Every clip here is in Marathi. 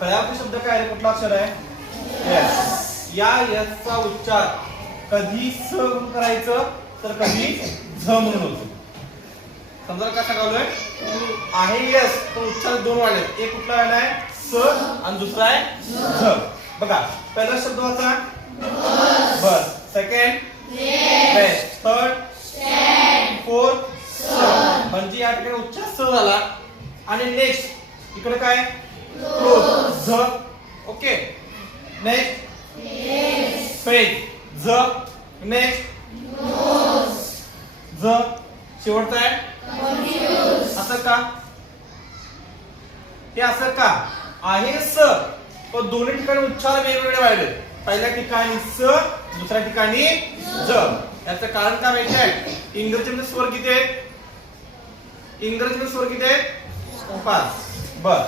फळ्यावरती शब्द काय आहे? कुठला अक्षर आहे? यस. या यसचा उच्चार कधी स म्हणून करायचं तर कधी झ म्हणून होतो. समजा काय सांगालोय? आहे यस तो उच्चार दोन वाढले. एक कुठला आलाय? स आणि दुसरा आहे झ. बघा पहिला शब्द वाचा. Bus. Second best. Third fourth म्हणजे या ठिकाणी उच्चार स झाला. आणि नेक्स्ट इकडे काय? क्लोज झ. ओके. नेक्स्ट पेज झ. नेक्स्ट झ. शेवटचा आहे असं का? हे असं का आहे? स पण दोन्ही ठिकाणी उच्चार वेगवेगळे वाढले. पहिल्या ठिकाणी स, दुसऱ्या ठिकाणी ज. याचं कारण काय माहिती आहे? इंग्रजीमध्ये स्वर किती आहेत? इंग्रजीमध्ये स्वर किती आहेत? 5. बर.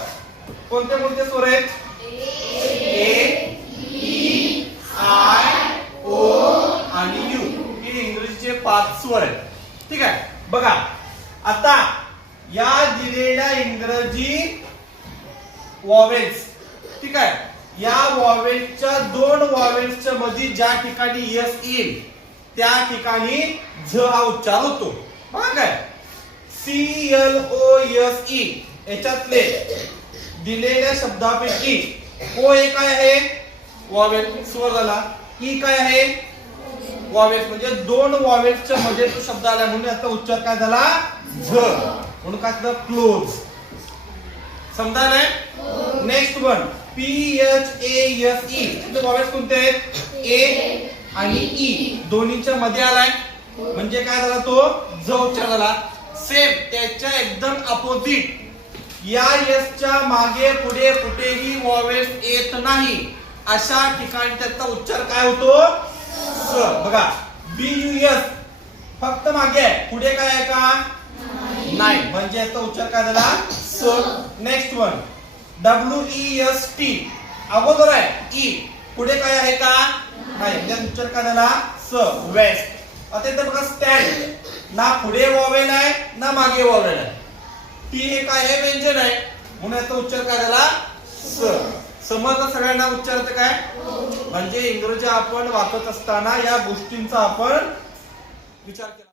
कोणते कोणते स्वर आहेत? ए, ई, आय, ओ आणि यू. हे इंग्रजीचे 5 स्वर आहेत. ठीक आहे. बघा आता या दिलेल्या इंग्रजी वॉवेल्स, ठीक आहे, या वॉवेल्सच्या दोन वॉवेल्सच्या मध्ये ज्या ठिकाणी यस येईल त्या ठिकाणी झ हा उच्चार होतो. बघा काय? CLOSE याच्यातले दिलेल्या शब्दापैकी ओ हे काय आहे? वॉवेल स्वर झाला. ई काय आहे? वॉवेल्स. म्हणजे दोन वॉवेल्सच्या मध्ये तो शब्द आला म्हणून याचा उच्चार काय झाला? झ. म्हणून काय झालं? क्लोज. समजा नेक्स्ट वन PHASE. इथे वॉवेल्स कोणते आहेत? ए आणि ई दोन्हीच्या मध्ये आलाय म्हणजे काय झाला? तो झ उच्चार झाला. सेम त्याच्या एकदम अपोजिट या यसच्या मागे पुढे कुठेही वॉवेल्स येत नाही अशा ठिकाणी त्याचा उच्चार काय होतो? स. बघा BUS फक्त मागे आहे, पुढे काय आहे का? नाही. म्हणजे याचा उच्चार काय झाला? स. नेक्स्ट वन WEST अगोदर आहे ई, पुढे काय आहे का? नाही. म्हणजे उच्चार काय झाला? स. वेस्ट. आता इथे बघा स्टँड, ना पुढे वॉवेल आहे ना मागे वॉवेल आहे. टी हे काय आहे? व्यंजन आहे म्हणून याचा उच्चार काय झाला? स. समजलं सगळ्यांना उच्चाराचं काय? म्हणजे इंग्रजी आपण वाचत असताना या गोष्टींचा आपण विचार केला.